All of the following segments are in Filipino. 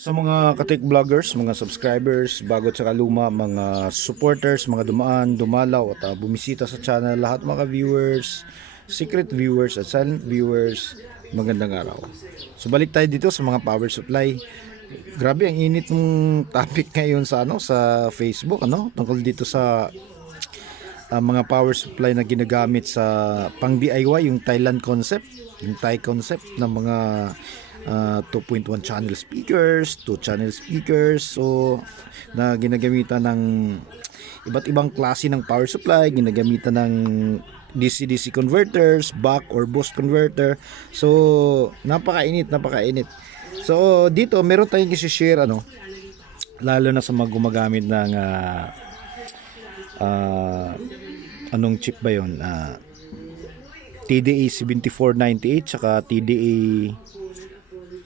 Sa mga katik vloggers, mga subscribers, bago at saka luma, mga supporters, mga dumaan, dumalaw at bumisita sa channel, lahat mga viewers, secret viewers at silent viewers, magandang araw. So balik tayo dito sa mga power supply. Grabe ang init ng topic ngayon sa sa Facebook tungkol dito sa mga power supply na ginagamit sa pang DIY, yung Thailand concept, yung Thai concept ng mga 2.1 channel speakers, 2 channel speakers, so na ginagamitan ng iba't ibang klase ng power supply, ginagamitan ng DC-DC converters, buck or boost converter. So napakainit. So dito meron tayong i-share lalo na sa mga gumagamit ng anong chip ba yun? TDA 7498 saka TDA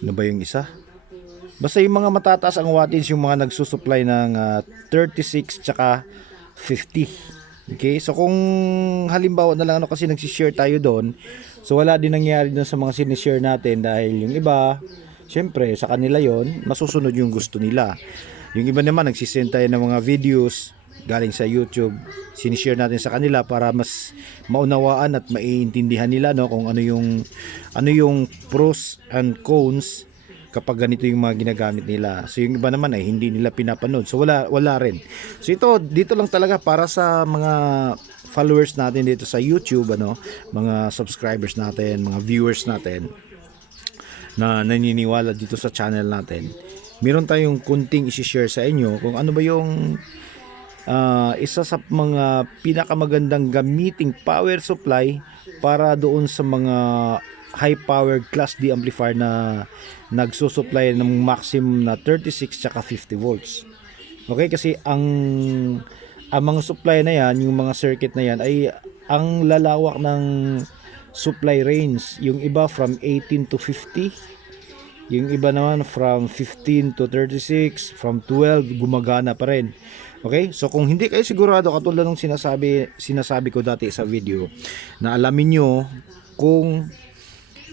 ano ba yung isa? Basta yung mga matataas ang wattage, yung mga nagsusupply ng 36 tsaka 50. Okay? So kung halimbawa na lang kasi nagsishare tayo doon, so wala din nangyari doon sa mga sinishare natin dahil yung iba, syempre sa kanila yon, masusunod yung gusto nila. Yung iba naman nagsisend tayo ng mga videos galing sa YouTube, sinishare natin sa kanila para mas maunawaan at maiintindihan nila kung ano yung pros and cons kapag ganito yung mga ginagamit nila. So yung iba naman ay hindi nila pinapanood. So wala rin. So dito lang talaga para sa mga followers natin dito sa YouTube, mga subscribers natin, mga viewers natin na naniniwala dito sa channel natin. Meron tayong kunting i-share sa inyo kung ano ba yung isa sa mga pinakamagandang gamiting power supply para doon sa mga high powered class D amplifier na nagsusupply ng maximum na 36 tsaka 50 volts. Okay, kasi ang mga supply na yan, yung mga circuit na yan ay ang lalawak ng supply range. Yung iba from 18 to 50, yung iba naman from 15 to 36, from 12 gumagana pa rin. Okay? So kung hindi kayo sigurado, katulad ng sinasabi ko dati sa video, na alamin nyo kung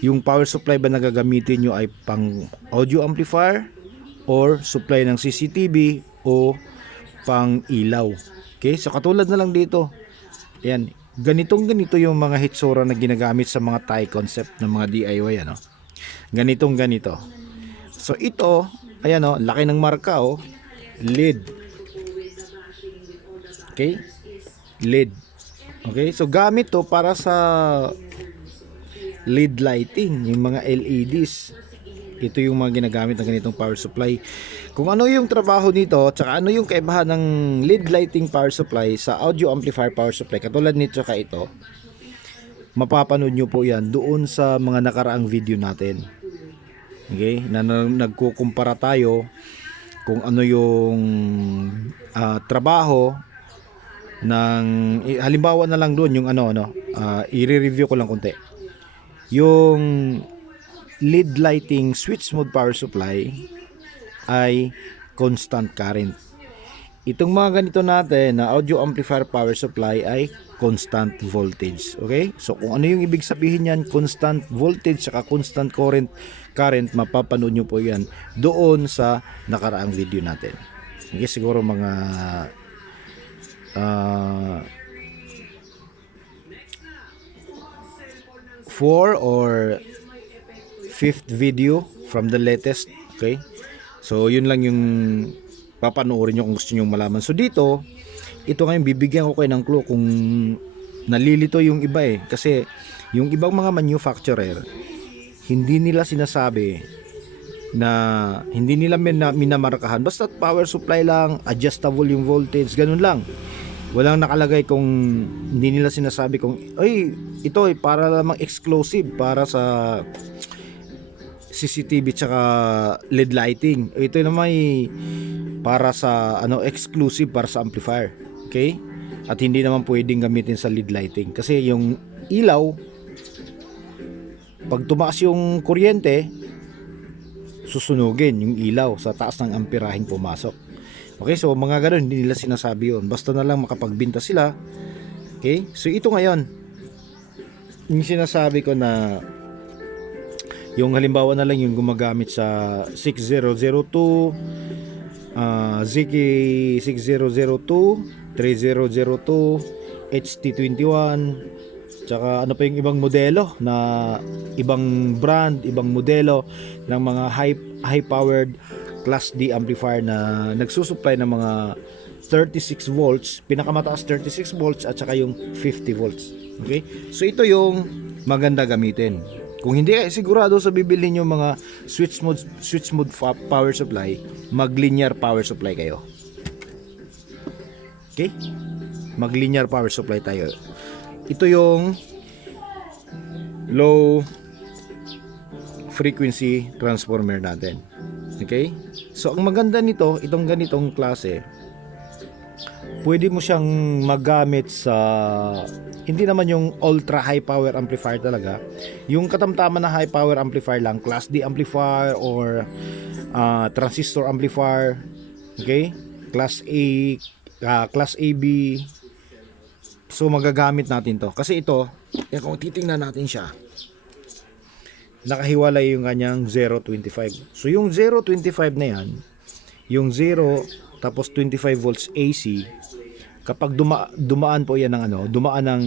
yung power supply ba na gagamitin nyo ay pang audio amplifier or supply ng CCTV o pang ilaw. Okay? So katulad na lang dito. Ayan, ganito yung mga hitsura na ginagamit sa mga Thai concept ng mga DIY ganito. So ito, ayan laki ng marka LED. Okay? LED. Okay? So gamit to para sa LED lighting, yung mga LEDs. Ito yung mga ginagamit ng ganitong power supply. Kung ano yung trabaho nito, tsaka ano yung kaibahan ng LED lighting power supply sa audio amplifier power supply, katulad nito tsaka ito, mapapanood nyo po yan doon sa mga nakaraang video natin. Okay? Na nagkukumpara tayo kung ano yung trabaho ng halimbawa na lang doon yung i-review ko lang konti. Yung LED lighting switch mode power supply ay constant current. Itong mga ganito natin na audio amplifier power supply ay constant voltage. Okay? So kung ano yung ibig sabihin niyan, constant voltage saka constant current, mapapanood nyo po yan doon sa nakaraang video natin. Okay, siguro mga 4 or 5th video from the latest. Okay, so yun lang yung papanoorin nyo kung gusto nyo malaman. So dito, ito ngayon bibigyan ko kayo ng clue kung nalilito yung iba kasi yung ibang mga manufacturer hindi nila sinasabi na hindi nila minamarkahan, basta power supply lang, adjustable yung voltage, ganun lang. Walang nakalagay kung hindi nila sinasabi kung ito ay para lamang exclusive para sa CCTV tsaka LED lighting. Ito naman ay para sa exclusive para sa amplifier. Okay? At hindi naman pwedeng gamitin sa LED lighting kasi yung ilaw, pag tumaas yung kuryente, susunugin yung ilaw sa taas ng ampiraheng pumasok. Okay, so mga ganun, hindi nila sinasabi yun. Basta na lang makapagbenta sila. Okay, so ito ngayon, yung sinasabi ko na Yung halimbawa na lang yung gumagamit sa 6002, ZK6002, 3002, HT21, tsaka ano pa yung ibang modelo na ibang brand, ibang modelo ng mga high powered class D amplifier na nagsusupply ng mga 36 volts, pinakamataas 36 volts at saka yung 50 volts. Okay? So ito yung maganda gamitin. Kung hindi kayo sigurado sa bibili niyo mga switch mode power supply, mag linear power supply kayo. Okay? Mag linear power supply tayo. Ito yung low frequency transformer natin. Okay? So ang maganda nito, itong ganitong klase, pwede mo siyang magamit sa hindi naman yung ultra high power amplifier talaga, yung katamtaman na high power amplifier lang, class D amplifier or transistor amplifier. Okay? Class A, class AB. So magagamit natin to kasi ito, kung titingnan natin siya, nakahiwalay yung kanyang 0.25. So yung 0.25 na yan, yung 0 tapos 25 volts AC, kapag dumaan po yan ng dumaan ng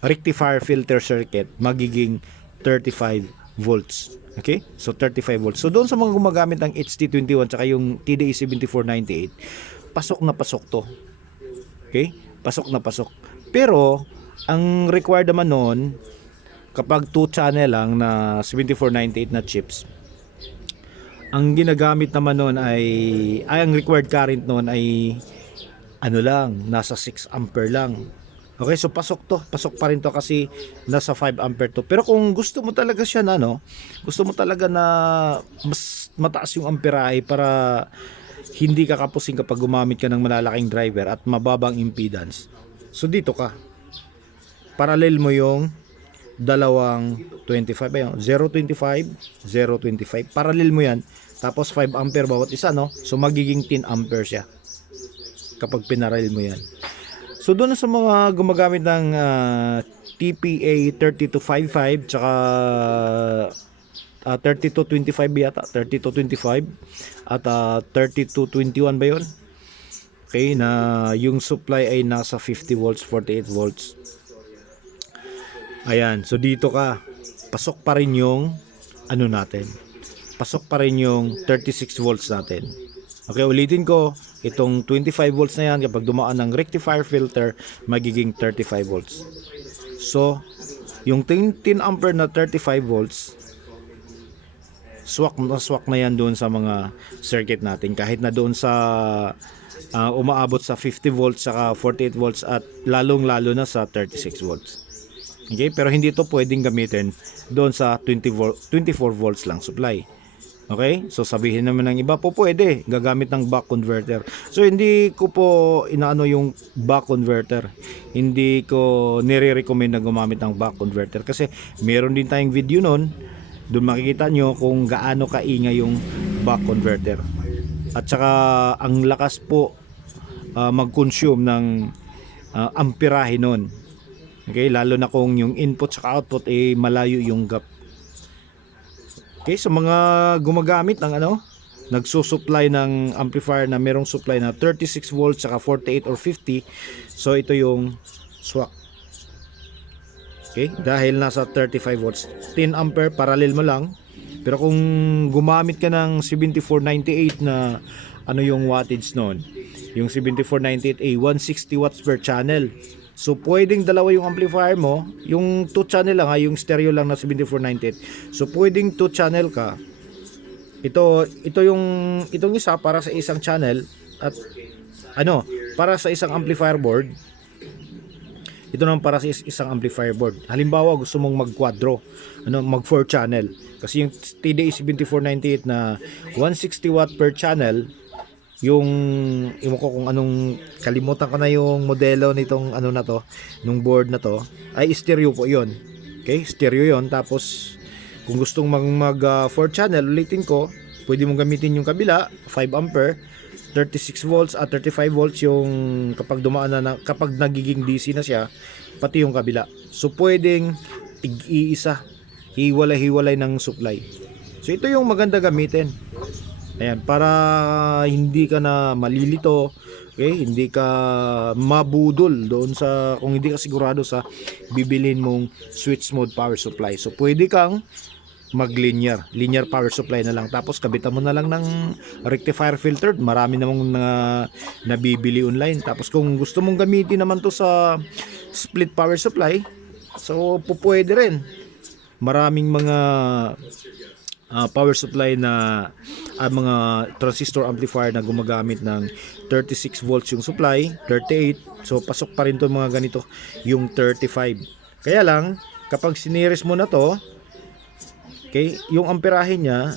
rectifier filter circuit, magiging 35 volts. Okay? So 35 volts. So doon sa mga gumagamit ng HT21 tsaka yung TDA 7498, pasok na pasok to. Okay? Pasok na pasok. Pero ang required naman noon, kapag 2 channel lang na 7498 na chips, ang ginagamit naman noon ay ang required current noon ay nasa 6 ampere lang. Okay, so pasok pa rin to kasi nasa 5 ampere to. Pero kung gusto mo talaga siya na gusto mo talaga na mas mataas yung amperahe para hindi ka kapusin kapag gumamit ka ng malalaking driver at mababang impedance, so dito ka. Parallel mo yung dalawang 25 ayun, 0.25, 0.25. Parallel mo yan. Tapos 5 ampere bawat isa, so magiging 10 ampere siya kapag pinarallel mo yan. So doon sa mga gumagamit ng TPA 3255 tsaka 3225 yata, 3225 at 3221 ba yun? Okay, na yung supply ay nasa 50 volts, 48 volts. Ayan, so dito ka, pasok pa rin yung natin. Pasok pa rin yung 36 volts natin. Okay, ulitin ko, itong 25 volts na yan, kapag dumaan ng rectifier filter, magiging 35 volts. So, yung 10 ampere na 35 volts, swak na yan doon sa mga circuit natin. Kahit na doon sa umaabot sa 50 volts, saka 48 volts, at lalong-lalo na sa 36 volts. Okay, pero hindi ito pwedeng gamitin doon sa 24 volts lang supply. Okay, so sabihin naman ng iba po, pwede gagamit ng buck converter. So hindi ko po inaano yung buck converter, hindi ko nire-recommend na gumamit ng buck converter kasi meron din tayong video noon, doon makikita nyo kung gaano kaingay yung buck converter at saka ang lakas po mag-consume ng amperahe noon. Okay, lalo na kung yung input sa output ay malayo yung gap. Okay, so mga gumagamit ng nagsusupply ng amplifier na merong supply na 36 volts saka 48 or 50, so ito yung swak. Okay, dahil nasa 35 volts, 10 ampere, parallel mo lang. Pero kung gumamit ka ng 7498 na yung wattage noon, yung 7498A 160 watts per channel. So pwedeng dalawa yung amplifier mo, yung 2 channel lang yung stereo lang na 7498. So pwedeng 2 channel ka. Itong isa para sa isang channel at para sa isang amplifier board. Ito naman para sa isang amplifier board. Halimbawa gusto mong mag-quadro, mag 4 channel. Kasi yung TDA 7498 na 160 watt per channel, yung ko kung anong, kalimutan ko na yung modelo nitong nung board na to, ay stereo po yon. Okay, stereo yon. Tapos kung gustong mag 4 channel, ulitin ko, pwede mong gamitin yung kabila 5 ampere, 36 volts at 35 volts yung kapag dumaan na kapag nagiging DC na siya, pati yung kabila. So pwedeng tig-iisa hiwalay-hiwalay ng supply. So ito yung maganda gamitin. Ayan, para hindi ka na malilito, okay? Hindi ka mabudol doon sa, kung hindi ka sigurado sa bibilin mong switch mode power supply. So pwede kang linear power supply na lang, tapos kabitan mo na lang ng rectifier filter. Marami namang nabibili online. Tapos kung gusto mong gamitin naman to sa split power supply, so pwede rin. Maraming mga power supply na mga transistor amplifier na gumagamit ng 36 volts yung supply, 38. So pasok pa rin to mga ganito yung 35. Kaya lang kapag siniris mo na to, okay, yung amperahe niya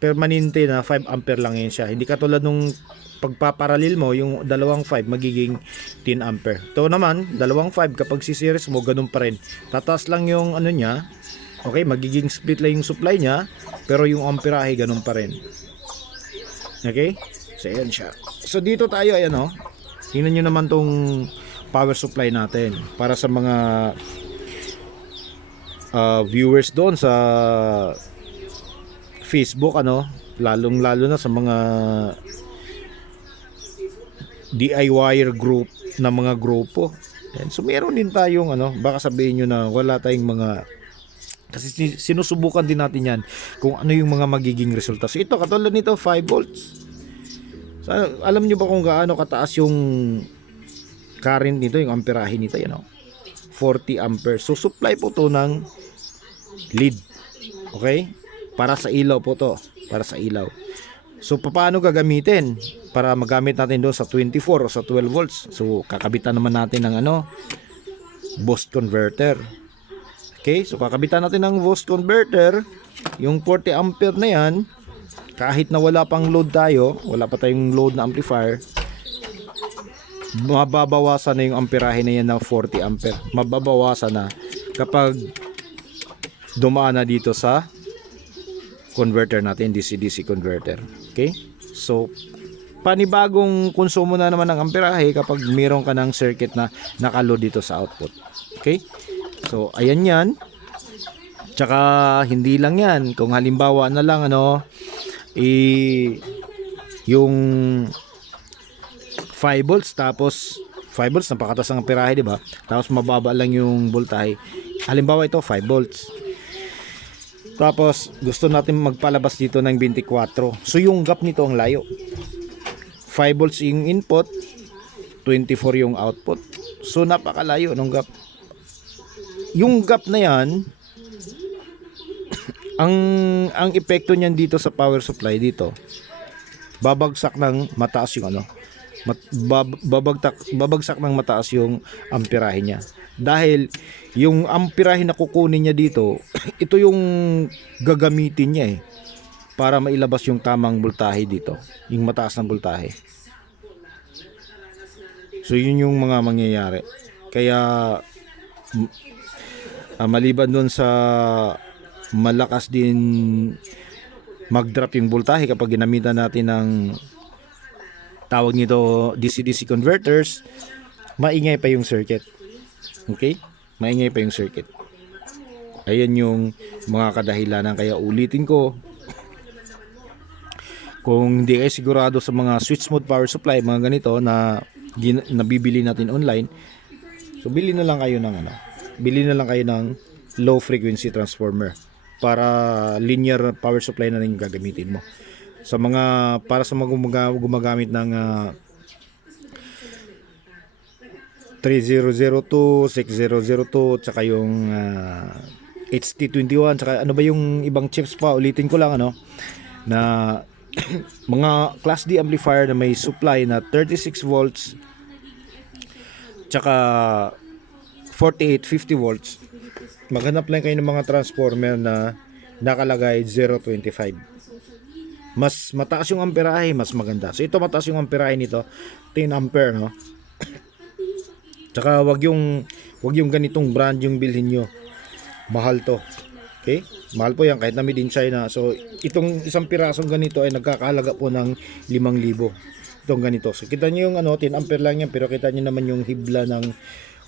permanente na 5 ampere lang yan siya. Hindi katulad nung pagpaparalil mo, yung dalawang 5 magiging 10 ampere. Ito naman, dalawang 5 kapag sisiris mo, ganun pa rin. Tataas lang yung ano niya. Okay, magiging split lang yung supply niya, pero yung amperahe ganun pa rin. Okay? So ayan siya. So dito tayo, ayan o. Tingnan nyo naman tong power supply natin para sa mga viewers doon sa Facebook, ano, lalong-lalo na sa mga DIYer group na mga grupo. Ayan. So meron din tayong ano, baka sabihin nyo na wala tayong mga, kasi sinusubukan din natin yan kung ano yung mga magiging resulta. So ito, katulad nito 5 volts. So, alam nyo ba kung gaano kataas yung current nito, yung amperahe nito, yan o, 40 ampere. So supply po to ng lead. Okay? Para sa ilaw po to, para sa ilaw. So paano gagamitin para magamit natin doon sa 24 o sa 12 volts? So kakabitan naman natin ng ano, boost converter. Okay, so kakabitan natin ng boost converter, yung 40 ampere na yan, kahit na wala pang load tayo, wala pa tayong load na amplifier, mababawasan na yung amperahe na yan ng 40 ampere. Mababawasan na kapag dumaan na dito sa converter natin, DC-DC converter. Okay, so panibagong konsumo na naman ng amperahe kapag mayroon ka ng circuit na nakaload dito sa output. Okay, so ayan yan. Tsaka hindi lang yan, kung halimbawa na lang ano, yung 5 volts, tapos 5 volts napakataas ng amperahe, di ba? Tapos mababa lang yung voltahe. Halimbawa ito 5 volts. Tapos gusto natin magpalabas dito ng 24. So yung gap nito ang layo. 5 volts yung input, 24 yung output. So napakalayo ng gap. Yung gap na yan, ang epekto niyan dito sa power supply dito, babagsak ng mataas yung ano, babagsak ng mataas yung amperahe niya. Dahil yung amperahe na kukunin niya dito, ito yung gagamitin niya para mailabas yung tamang voltahe dito, yung mataas na voltahe. So yun yung mga mangyayari. Kaya maliban doon sa malakas din mag-drop yung voltahe kapag ginamitan natin ng tawag nito DC-DC converters, maingay pa yung circuit. Okay? Maingay pa yung circuit. Ayan yung mga kadahilanan. Kaya ulitin ko, kung hindi kayo sigurado sa mga switch mode power supply, mga ganito na nabibili natin online, so bili na lang kayo ng low frequency transformer para linear power supply na rin gagamitin mo. Sa mga para sa mga gumagamit ng 3002, 6002, tsaka yung HT21, tsaka ano ba yung ibang chips pa, ulitin ko lang ano, na mga class D amplifier na may supply na 36 volts tsaka 48, 50 volts. Maghanap lang kayo ng mga transformer na nakalagay 0.25. Mas mataas yung amperahe, mas maganda. So ito mataas yung amperahe nito, 10 ampere, no? Tsaka wag yung ganitong brand yung bilhin nyo. Mahal to. Okay? Mahal po yan kahit na made in China. So itong isang pirasong ganito ay nagkakahalaga po ng 5,000. Itong ganito. So kita nyo yung ano, 10 ampere lang yan, pero kita nyo naman yung hibla ng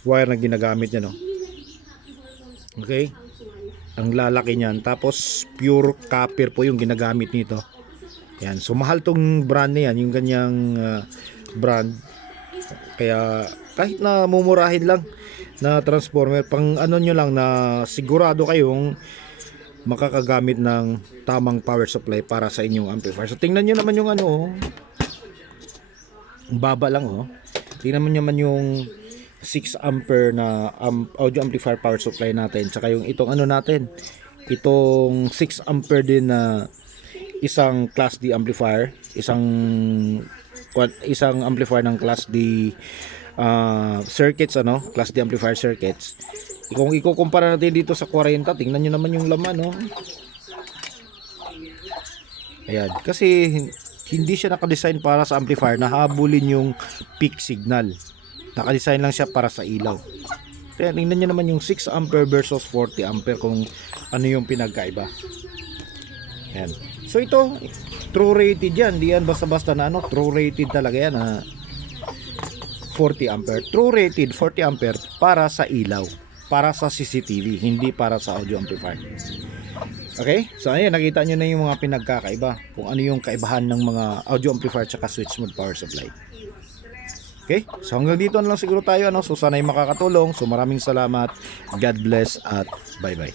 wire na ginagamit niya, no? Okay? Ang lalaki niyan. Tapos pure copper po yung ginagamit nito. Yan. So mahal tong brand na yan, yung ganyang brand. Kaya kahit na mumurahin lang na transformer, pang ano nyo lang na sigurado kayong makakagamit ng tamang power supply para sa inyong amplifier. So tingnan nyo naman yung ano, oh. Baba lang, oh. Tingnan mo naman yung 6 ampere na audio amplifier power supply natin, tsaka yung itong ano natin, itong 6 ampere din na isang class D amplifier, isang amplifier ng class D circuits, ano, class D amplifier circuits. Kung ikukumpara natin dito sa 40, tingnan nyo naman yung laman, no? Ayan, kasi hindi siya nakadesign para sa amplifier na habulin yung peak signal. Nakadesign lang siya para sa ilaw. Kaya tingnan nyo naman yung 6 ampere versus 40 ampere kung ano yung pinagkaiba. Ayan. So ito, true rated yan. Di yan basta-basta na ano, true rated talaga yan na 40 ampere. True rated 40 ampere para sa ilaw, para sa CCTV, hindi para sa audio amplifier. Okay? So ayan, nakita nyo na yung mga pinagkakaiba, kung ano yung kaibahan ng mga audio amplifier tsaka switch mode power supply. Okay? So hanggang dito na lang siguro tayo, ano? So sana'y makakatulong. So maraming salamat. God bless at bye bye.